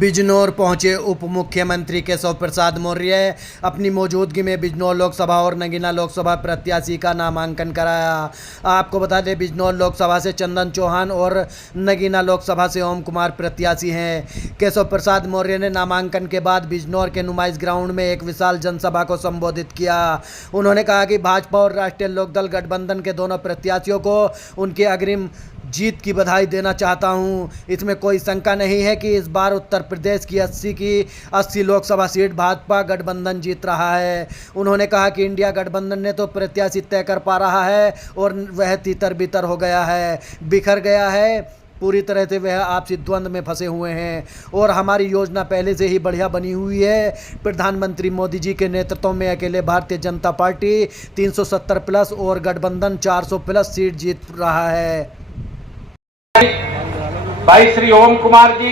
बिजनौर पहुंचे उप मुख्यमंत्री केशव प्रसाद मौर्य अपनी मौजूदगी में बिजनौर लोकसभा और नगीना लोकसभा प्रत्याशी का नामांकन कराया। आपको बता दें, बिजनौर लोकसभा से चंदन चौहान और नगीना लोकसभा से ओम कुमार प्रत्याशी हैं। केशव प्रसाद मौर्य ने नामांकन के बाद बिजनौर के नुमाइश ग्राउंड में एक विशाल जनसभा को संबोधित किया। उन्होंने कहा कि भाजपा और राष्ट्रीय लोकदल गठबंधन के दोनों प्रत्याशियों को उनके अग्रिम जीत की बधाई देना चाहता हूं। इसमें कोई शंका नहीं है कि इस बार उत्तर प्रदेश की 80 लोकसभा सीट भाजपा गठबंधन जीत रहा है। उन्होंने कहा कि इंडिया गठबंधन ने तो प्रत्याशी तय कर पा रहा है और वह तितर बितर हो गया है, बिखर गया है, पूरी तरह से वह आपसी द्वंद्व में फंसे हुए हैं और हमारी योजना पहले से ही बढ़िया बनी हुई है। प्रधानमंत्री मोदी जी के नेतृत्व में अकेले भारतीय जनता पार्टी 370 प्लस और गठबंधन 400 प्लस सीट जीत रहा है। भाई श्री ओम कुमार जी,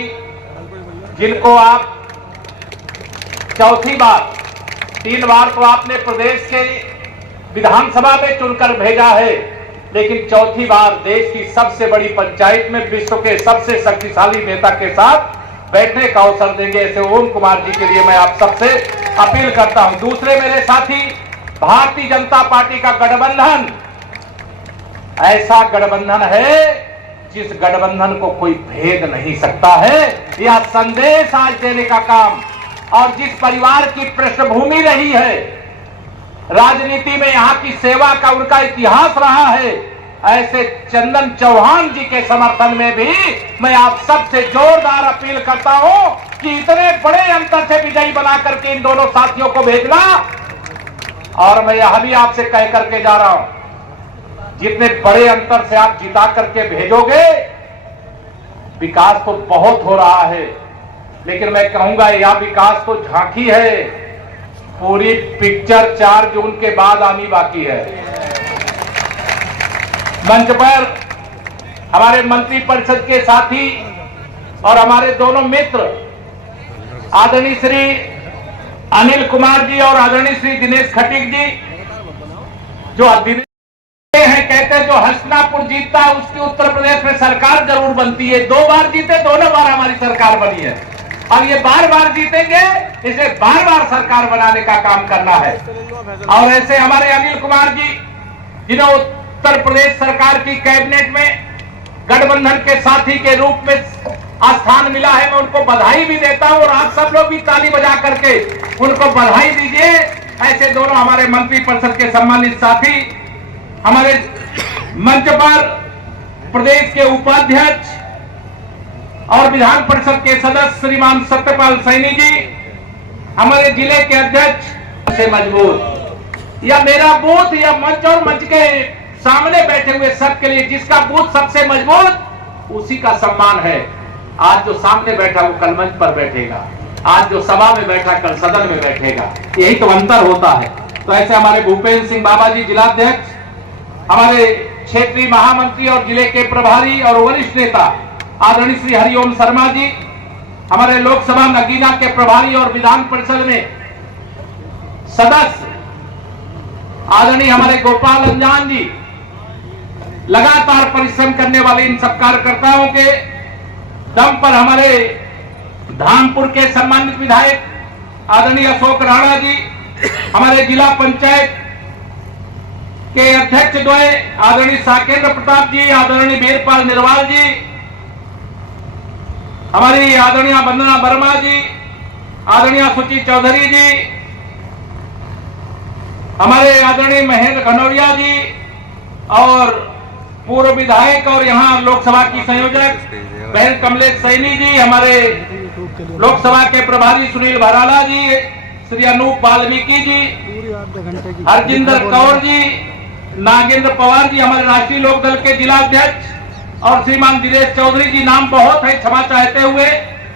जिनको आप चौथी बार, 3 बार तो आपने प्रदेश के विधानसभा में चुनकर भेजा है, लेकिन चौथी बार देश की सबसे बड़ी पंचायत में विश्व के सबसे शक्तिशाली नेता के साथ बैठने का अवसर देंगे। ऐसे ओम कुमार जी के लिए मैं आप सबसे अपील करता हूं। दूसरे मेरे साथी, भारतीय जनता पार्टी का गठबंधन ऐसा गठबंधन है जिस गठबंधन को कोई भेद नहीं सकता है। यह संदेश आज देने का काम, और जिस परिवार की पृष्ठभूमि रही है राजनीति में, यहां की सेवा का उनका इतिहास रहा है, ऐसे चंदन चौहान जी के समर्थन में भी मैं आप सबसे जोरदार अपील करता हूं कि इतने बड़े अंतर से विजयी बना करके इन दोनों साथियों को भेजना। और मैं यह भी आपसे कह करके जा रहा हूं, जितने बड़े अंतर से आप जिता करके भेजोगे, विकास तो बहुत हो रहा है, लेकिन मैं कहूंगा यह विकास तो झांकी है, पूरी पिक्चर 4 जून के बाद आनी बाकी है। मंच पर हमारे मंत्री परिषद के साथी और हमारे दोनों मित्र आदरणीय श्री अनिल कुमार जी और आदरणीय श्री दिनेश खटीक जी, जो कहते हैं जो हसनापुर जीतता है उसकी उत्तर प्रदेश में सरकार जरूर बनती है। 2 बार जीते, दोनों बार हमारी सरकार बनी है, और ये बार बार जीतेंगे, इसे बार बार सरकार बनाने का काम करना है। और ऐसे हमारे अनिल कुमार जी, जिन्हें उत्तर प्रदेश सरकार की कैबिनेट में गठबंधन के साथी के रूप में स्थान मिला है, मैं उनको बधाई भी देता हूं और आप सब लोग भी ताली बजा करके उनको बधाई दीजिए। ऐसे दोनों हमारे मंत्री परिषद के सम्मानित साथी, हमारे मंच पर प्रदेश के उपाध्यक्ष और विधान परिषद के सदस्य श्रीमान सत्यपाल सैनी जी, हमारे जिले के अध्यक्ष से मजबूत, या मेरा बूथ या मंच और मंच के सामने बैठे हुए सबके लिए जिसका बूथ सबसे मजबूत, उसी का सम्मान है। आज जो सामने बैठा वो कल मंच पर बैठेगा, आज जो सभा में बैठा कल सदन में बैठेगा, यही तो अंतर होता है। तो ऐसे हमारे भूपेंद्र सिंह बाबा जी जिलाध्यक्ष, हमारे क्षेत्रीय महामंत्री और जिले के प्रभारी और वरिष्ठ नेता आदरणीय श्री हरिओम शर्मा जी, हमारे लोकसभा नगीना के प्रभारी और विधान परिषद में सदस्य आदरणीय हमारे गोपाल अंजान जी, लगातार परिश्रम करने वाले इन सब कार्यकर्ताओं के दम पर हमारे धामपुर के सम्मानित विधायक आदरणीय अशोक राणा जी, हमारे जिला पंचायत के अध्यक्ष द्वय आदरणीय साकेंद्र प्रताप जी, आदरणीय वीरपाल निर्वाल जी, हमारी आदरणीय वंदना वर्मा जी, आदरणीय सुची चौधरी जी, हमारे आदरणीय महेंद्र घनौरिया जी और पूर्व विधायक और यहाँ लोकसभा की संयोजक बहन कमलेश सैनी जी, हमारे लोकसभा के प्रभारी सुनील भराला जी, श्री अनूप वाल्मीकि जी, हरजिंदर कौर जी, नागेंद्र पवार जी, हमारे राष्ट्रीय लोकदल के जिला अध्यक्ष, और श्रीमान दिनेश चौधरी जी, नाम बहुत है, क्षमा चाहते हुए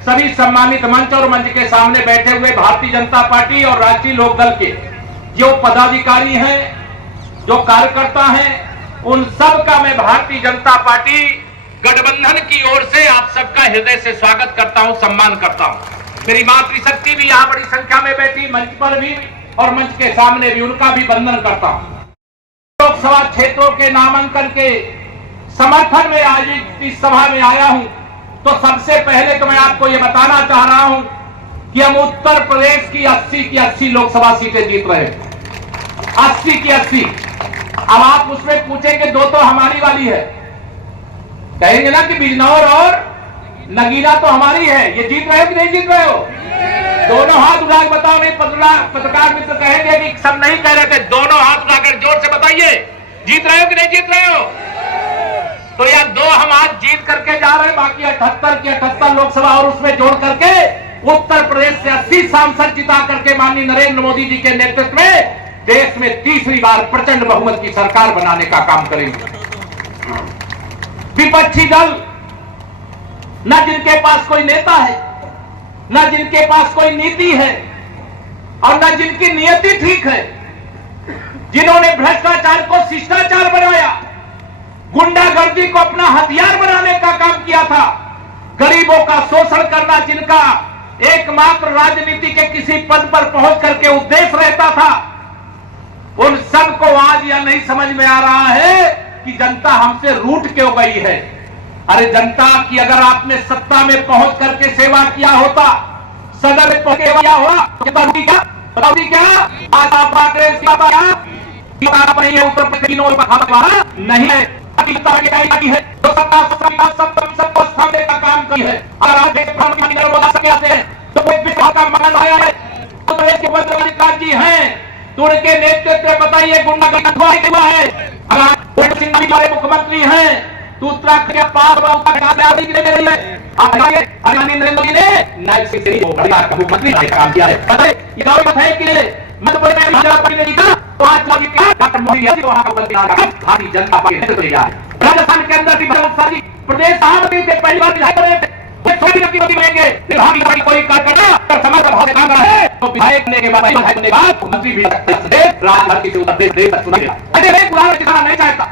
सभी सम्मानित मंच और मंच के सामने बैठे हुए भारतीय जनता पार्टी और राष्ट्रीय लोकदल के जो पदाधिकारी हैं, जो कार्यकर्ता हैं, उन सब का मैं भारतीय जनता पार्टी गठबंधन की ओर से आप सबका हृदय से स्वागत करता हूं, सम्मान करता हूं। मेरी मातृशक्ति भी यहाँ बड़ी संख्या में बैठी, मंच पर भी और मंच के सामने भी, उनका भी वंदन करता हूं। लोकसभा क्षेत्रों के नामांकन के समर्थन में आयोजित इस सभा में आया हूं। तो सबसे पहले तो मैं आपको यह बताना चाह रहा हूं कि हम उत्तर प्रदेश की 80 की 80 लोकसभा सीटें जीत रहे हैं। 80 की 80। अब आप उसमें पूछेंगे दो तो हमारी वाली है, कहेंगे ना कि बिजनौर और नगीना तो हमारी है, ये जीत रहे हो कि नहीं जीत रहे हो? दोनों हाथ उठा के बताओ। नहीं पत्रकार मित्र कहेंगे कि सब नहीं कह रहे थे, दोनों हाथ उठाकर जोर से बताइए, जीत रहे हो कि नहीं जीत रहे हो? तो यार दो हम आज जीत करके जा रहे हैं, बाकी 78 की 78 लोकसभा और उसमें जोड़ करके उत्तर प्रदेश से 80 सांसद जिता करके माननीय नरेंद्र मोदी जी के नेतृत्व में देश में तीसरी बार प्रचंड बहुमत की सरकार बनाने का काम करेंगे। विपक्षी दल न जिनके पास कोई नेता है, न जिनके पास कोई नीति है और न जिनकी नियति ठीक है, जिन्होंने भ्रष्टाचार को शिष्टाचार बनाया, गुंडागर्दी को अपना हथियार बनाने का काम किया था, गरीबों का शोषण करना जिनका एकमात्र राजनीति के किसी पद पर पहुंच करके उद्देश्य रहता था, उन सबको आज यह नहीं समझ में आ रहा है कि जनता हमसे रूठ क्यों गई है। अरे जनता की अगर आपने सत्ता में पहुंच करके सेवा किया होता, सदन में पहुंच के किया होगा तो बताओगी क्या आज आप नहीं है उत्तर प्रदेश नहीं है सबको सामने का काम की है। अगर आप तो कोई विभाग का मकान आया है तो प्रदेश के मुख्यमंत्री जी हैं तो उनके नेतृत्व में बताइए गुंडागर्दी हुआ है। अगर सिंह हमारे मुख्यमंत्री हैं तो उत्तराखंड के पास नरेंद्र मोदी ने नायक सिंह से मुख्यमंत्री काम किया है। ये बात है कि मध्य प्रदेश में भाजपा ने जीता तो आज मोदी का डॉक्टर मोदी वहां का भारतीय जनता पार्टी नेतृत्व ले जाए। राजस्थान के अंदर भी प्रदेश महामंत्री से पहली बार विधायक बने थे, कोई कार्यकर्ता समाज का भाव काम रहा है तो विधायक ने के बाद मंत्री भी राजभर की उत्तर प्रदेश नहीं चाहता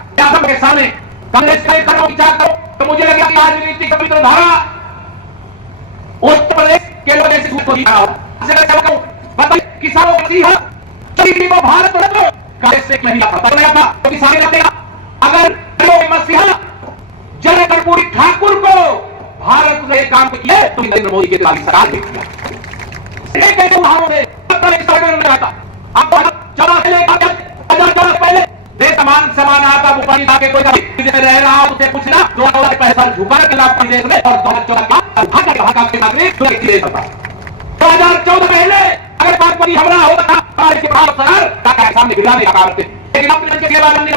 के सामने कांग्रेस का करो विचार करो तो मुझे लगा कि राजनीति की पवित्र धारा उत्तर प्रदेश के लोगों से बताइए किसानों को भारत रत्न कांग्रेस से नहीं आता था तो किसान अगर मसीहा जन कर्पूरी ठाकुर को भारत ने काम किया तो नरेंद्र मोदी के सरकार ने पहले समान समान आता ऊपर के कोई रह रहा उसे पूछना पैसा झुका के लाभ देश में और 2014 पहले अगर बागपती हमला होता था सरकार सामने गिराने का काम करते, लेकिन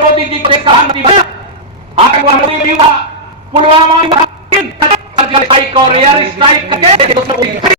मोदी जी को देश का प्रधानमंत्री भी हुआ, पुलवामा स्ट्राइक और एयर स्ट्राइक करके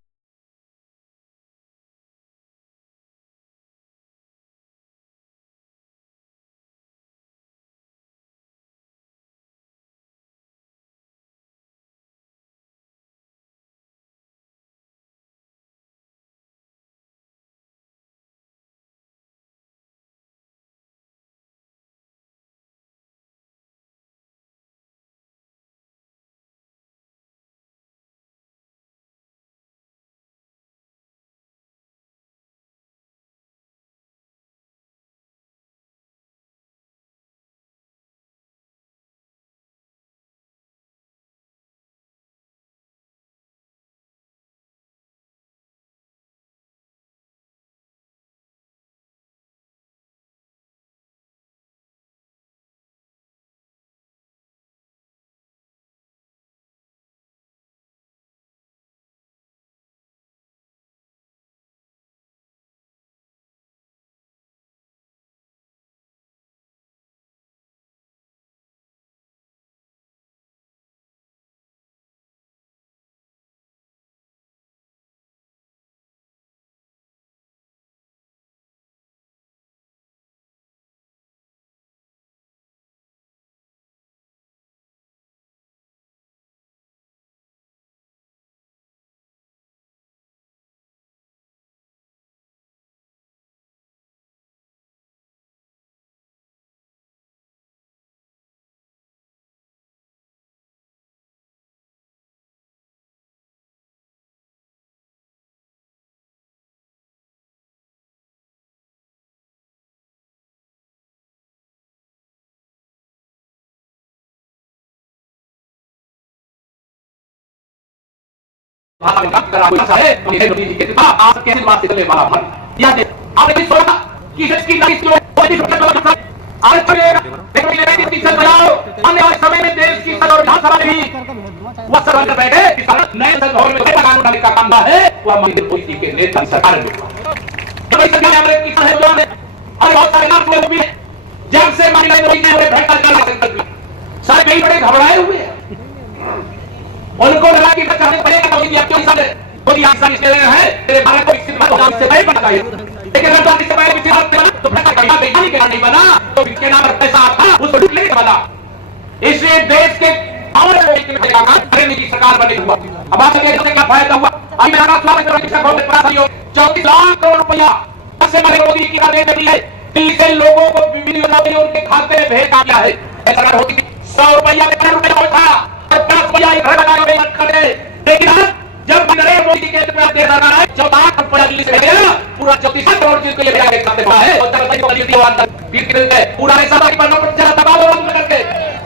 भाषा में काम कर रहा कोई ऐसा है तो ये मोदी जी के सिवा आप कैसे बात से चले वाला भर या दे आपने भी सोचा कि इसकी नाइस जो मोदी सरकार आज चलेगा देखो ये नहीं टीचर बनाओ आने वाले समय में देश की सरकार विधानसभा में भी वह सरकार कर बैठे कि नए संविधान में कोई कानून लाने का काम ना है वह मोदी जी के नेता सरकार में तो इस सरकार हमारे किसान है जवान है और बहुत सारे लाख लोग भी हैं जब से मानी गई मोदी जी ने भ्रष्टाचार का संकल्प लिया सारे कई बड़े घबराए हुए हैं उनको लगा कि बचाने पड़ेगा तो मोदी क्यों हिसाब है मोदी आसान इसलिए है तेरे भारत को विकसित बनाना इससे पहले बना चाहिए लेकिन अगर तो इससे पहले विकसित बना तो भ्रष्टाचार का बेईमानी के कारण नहीं बना तो इसके नाम पर पैसा आता उसको लूट लेके बना इसलिए देश के और की सरकार बनी हुआ अब आप देखिए क्या फायदा हुआ अभी मेरा स्वागत करो शिक्षा भवन में पास आइयो 34 लाख करोड़ रुपया से हमारे मोदी की का देने मिले 30 लोगों को विभिन्न योजनाओं उनके खाते में भेज दिया है ऐसा होती थी 100 रुपया में 10 रुपया था और 10 रुपया घर बनाने में मत करे लेकिन जब नरेंद्र मोदी के देश सरकार है 14 रुपया दिल्ली से भेजा पूरा 34 करोड़ चीज को ये भेजा के खाते में है और जनता को गरीब दीवार बीच के पूरा ऐसा था कि 90% दबाव बंद करके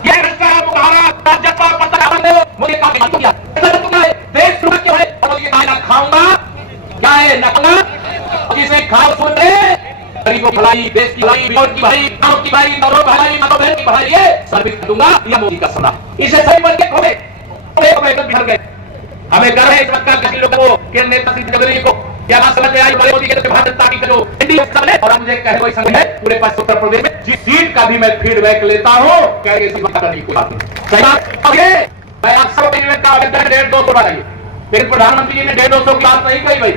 ये रखा है बुखारा राज्यपाल पता बंदे मोदी का काम किया ऐसा तो क्या है देश लूट के है और ये खाना खाऊंगा क्या है ना खाऊंगा जिसे खाओ सुनते गरीबों की भलाई देश की भलाई विरोध की भलाई गांव की भलाई नौरों भलाई माता बहन की भलाई ये सर्विस दूंगा ये मोदी का सपना इसे सही बन के खोले बिखर गए हमें गर्व है इस वक्त किसी लोगों को के नेता सिंह जगरी को क्या बात समझ में आई बड़े मोदी के भारत जनता की जो इंडिया सब है और मुझे कहे कोई संग है पूरे पास उत्तर प्रदेश में जिस सीट का भी मैं फीडबैक लेता हूं कह के इसी बात करने की कोई बात नहीं सही बात अब ये मैं अक्सर में का 150 बढ़ाइए लेकिन प्रधानमंत्री जी ने 150 की बात नहीं कही भाई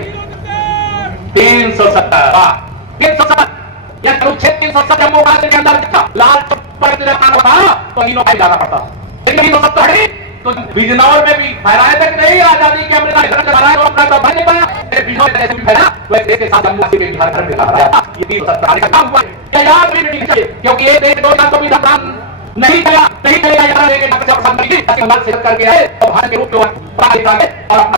370 वाह 370 या कुरुक्षेत्र 370 जम्मू कश्मीर के अंदर कितना लाल चौक पर जाना था तो तीनों भाई जाना पड़ता लेकिन 370 है तो बिजनौर में भी फहराए तक नहीं आजादी के अमृत घर चला है तो अपना तो भर नहीं पाया बिजनौर में ऐसे भी फहरा वैसे के साथ जम्मू कश्मीर में बिहार घर में फहराया ये 370 का काम हुआ है याद भी नहीं चाहिए क्योंकि ये देश दो तो भी दान नहीं चलेगा यहाँ लेके डॉक्टर साहब की ताकि हमारे सेहत करके आए और भारत के रूप में प्राधिकता है और अपना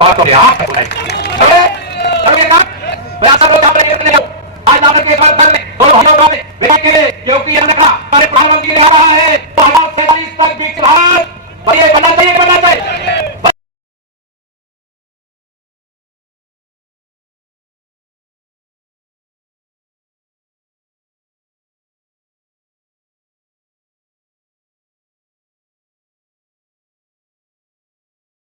और तो क्या आज आपने के बार करने दोनों भाइयों का क्योंकि हमने कहा हमारे प्रधानमंत्री ने आ रहा है तो हम 47 तक विकसित भारत बनना चाहिए, बनना चाहिए।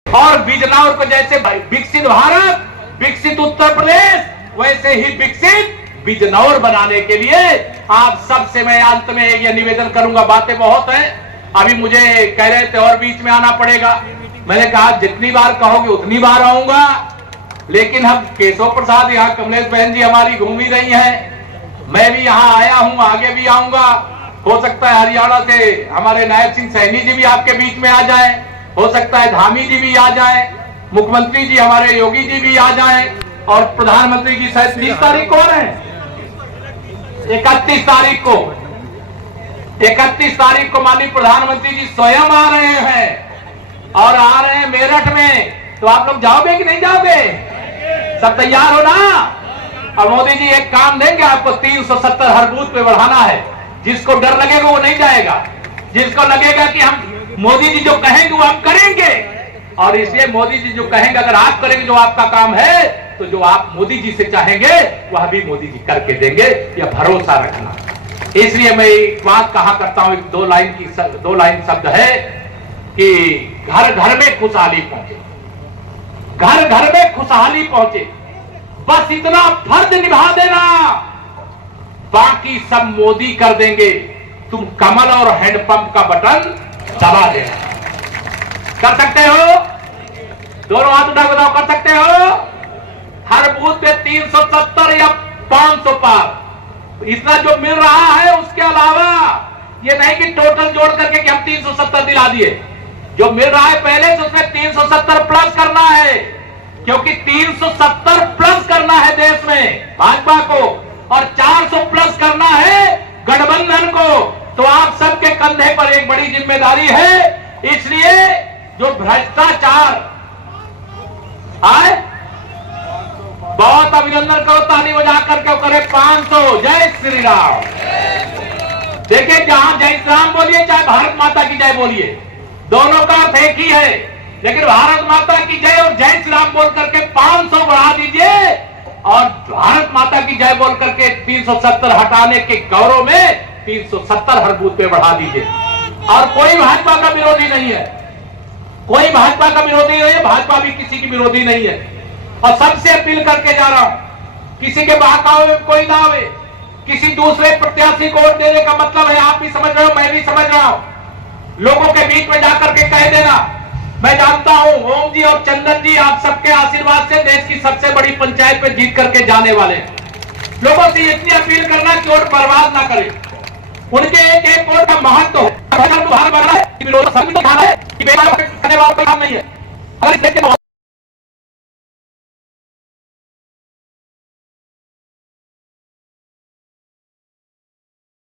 और बिजनौर को जैसे विकसित भारत, विकसित उत्तर प्रदेश, वैसे ही विकसित बिजनौर बनाने के लिए आप सबसे मैं अंत में यह निवेदन करूंगा। बातें बहुत हैं, अभी मुझे कह रहे थे और बीच में आना पड़ेगा। मैंने कहा जितनी बार कहोगे उतनी बार आऊंगा, लेकिन हम केशव प्रसाद, यहाँ कमलेश बहन जी हमारी घूम ही रही हैं, मैं भी यहाँ आया हूँ, आगे भी आऊंगा। हो सकता है हरियाणा से हमारे नायब सिंह सैनी जी भी आपके बीच में आ जाए, हो सकता है धामी जी भी आ जाए, मुख्यमंत्री जी हमारे योगी जी भी आ जाए, और प्रधानमंत्री जी शायद 30 तारीख को आ रहे हैं, 31 तारीख को, 31 तारीख को माननीय प्रधानमंत्री जी स्वयं आ रहे हैं और आ रहे हैं मेरठ में। तो आप लोग जाओगे कि नहीं जाओगे? सब तैयार हो ना? और मोदी जी एक काम देंगे आपको, 370 हर बूथ पे बढ़ाना है। जिसको डर लगेगा वो नहीं जाएगा, जिसको लगेगा कि हम मोदी जी जो कहेंगे वो हम करेंगे, और इसलिए मोदी जी जो कहेंगे अगर आप करेंगे जो आपका काम है, तो जो आप मोदी जी से चाहेंगे वह भी मोदी जी करके देंगे, यह भरोसा रखना। इसलिए मैं एक बात कहा करता हूं, एक दो लाइन शब्द है कि घर घर में खुशहाली पहुंचे, घर घर में खुशहाली पहुंचे, बस इतना फर्ज निभा देना, बाकी सब मोदी कर देंगे। तुम कमल और हैंडपंप का बटन दबा देना। कर सकते हो? दोनों हाथ उठा बताओ, कर सकते हो? हर बूथ पे 370 या 500 पार, इतना जो मिल रहा है। उसके अलावा ये नहीं कि टोटल जोड़ करके कि हम 370 दिला दिए, जो मिल रहा है पहले से उसमें 370 प्लस करना है, क्योंकि 370 प्लस करना है देश में भाजपा को, और 400 प्लस करना है गठबंधन को। तो आप सबके कंधे पर एक बड़ी जिम्मेदारी है। इसलिए जो भ्रष्टाचार आए, बहुत अभिनंदन करो, ताली बजा करके करे 500। जय श्री राम। देखिए, जहां जय श्री राम बोलिए चाहे भारत माता की जय बोलिए, दोनों का अर्थ एक ही है, लेकिन भारत माता की जय और जय श्री राम बोल करके 500 बढ़ा दीजिए, और भारत माता की जय बोल करके 370 हटाने के गौरव में 370 हर बूथ पे बढ़ा दीजिए। और कोई भाजपा का विरोधी नहीं है, कोई भाजपा का विरोधी नहीं है, भाजपा भी किसी की विरोधी नहीं है। और सबसे अपील करके जा रहा हूं, किसी के बहकावे में कोई ना आवे, किसी दूसरे प्रत्याशी को वोट देने का मतलब है, आप भी समझ रहे हो, मैं भी समझ रहा हूं, लोगों के बीच में जाकर के कह देना। मैं जानता हूं ओम जी और चंदन जी आप सबके आशीर्वाद से देश की सबसे बड़ी पंचायत पे जीत करके जाने वाले। लोगों से इतनी अपील करना कि वोट बर्बाद ना करें, उनके एक एक वोट का महत्व हो। नहीं है, अगर